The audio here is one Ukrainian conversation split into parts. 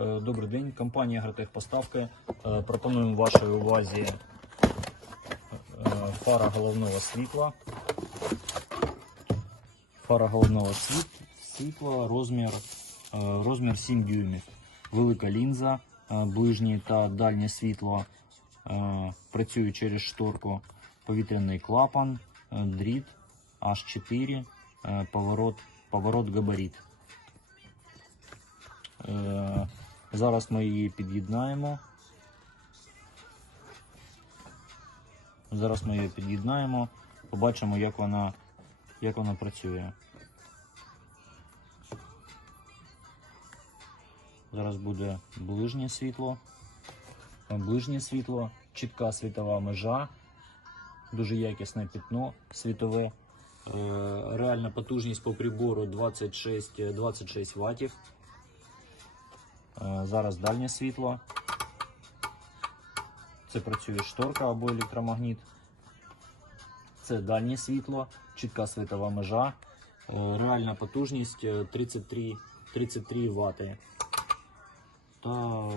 Е, Добрий день, компанія Агротехпоставки. Е, Пропонуємо вашій увазі е, фара головного світла. Фара головного світла, розмір, розмір 7 дюймів. Велика лінза, ближнє та дальнє світло працює через шторку, повітряний клапан, дріт H4, е, поворот, поворот габарит. Зараз ми її під'єднаємо. Зараз ми її під'єднаємо, побачимо, як вона, як вона працює. Зараз буде ближнє світло. Е, Ближнє світло, чітка світова межа, дуже якісне пітно світове. Е, Реальна потужність по прибору 26, 26 ватів. Е, Зараз дальнє світло. Це працює шторка або електромагніт. Це дальнє світло, чітка світова межа. Е, Реальна потужність е, 33, 33 Вт. Та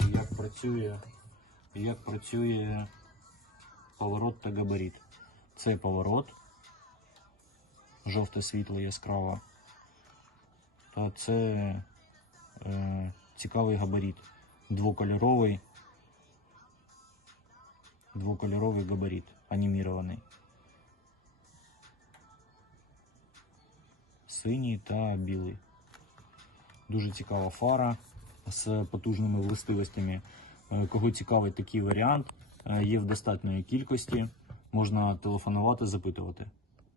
як працює, як працює поворот та габарит. Це поворот. Жовте світло яскраво. Та це е, цікавий габарит. Двокольоровий. Двокольоровий габарит, анімірований. Синій та білий. Дуже цікава фара з потужними властивостями. Е, Кого цікавить такий варіант, е, є в достатньої кількості. Можна телефонувати, запитувати.